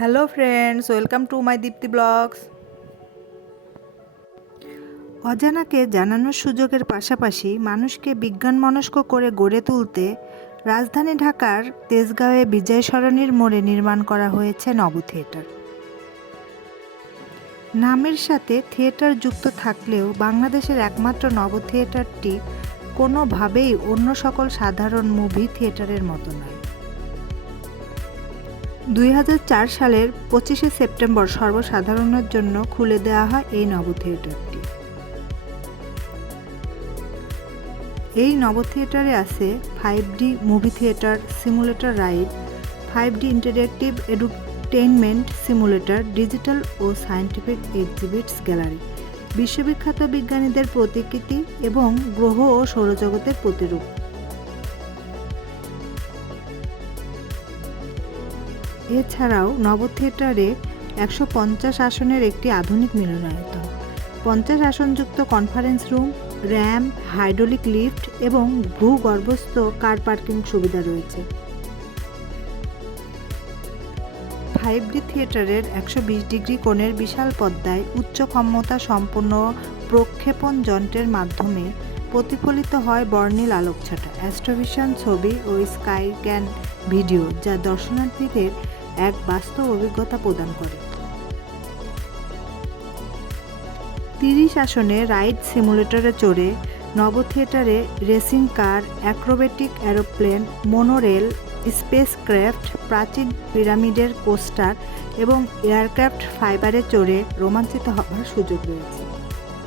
Hello friends, welcome to my Dipti blogs. অজানাকে জানানোর সুযোগের পাশাপাশি মানুষকে বিজ্ঞানমনস্ক করে গড়ে তুলতে রাজধানী ঢাকার তেজগাঁওয়ে বিজয় সরণির মোড়ে নির্মাণ করা হয়েছে নব থিয়েটার। নামের সাথে থিয়েটার যুক্ত থাকলেও বাংলাদেশের একমাত্র নব থিয়েটারটি কোনোভাবেই অন্য সকল সাধারণ মুভি থিয়েটারের মতো নয়। 2004 সালের 25শে সেপ্টেম্বর সর্বসাধারণের জন্য খুলে দেওয়া হয় এই নব থিয়েটারটি। এই নব থিয়েটারে আছে 5D movie theatre, simulator ride, 5D interactive edutainment simulator, digital ও সায়েন্টিফিক এক্সিবিটস গ্যালারি, বিশ্ববিখ্যাত বিজ্ঞানীদের প্রতিকৃতি এবং গ্রহ ও সৌরজগতের প্রতিরূপ। এছাড়াও নব থিয়েটারে 150 আসনের একটি আধুনিক মিলনায়তন, 50 আসনযুক্ত conference room, ramp, hydraulic lift এবং ভূগর্ভস্থ কার পার্কিং সুবিধা রয়েছে। 5D থিয়েটারের 120 ডিগ্রি কোণের বিশাল পর্দায় উচ্চ ক্ষমতা সম্পন্ন প্রক্ষেপণ যন্ত্রের মাধ্যমে প্রতিফলিত হয় বর্ণিল আলোকছটা, অ্যাস্ট্রোভিশন ছবি ও স্কাইক্যান ভিডিও, যা দর্শনার্থীদের এক বাস্তব অভিজ্ঞতা প্রদান করে। 30 আসনে রাইড সিমুলেটরে চড়ে নব থিয়েটারে racing car, acrobatic aeroplane, monorail, spacecraft, প্রাচীন পিরামিডের কোস্টার এবং এয়ারক্রাফট ফাইবারে চড়ে রোমাঞ্চিত হওয়ার সুযোগ রয়েছে।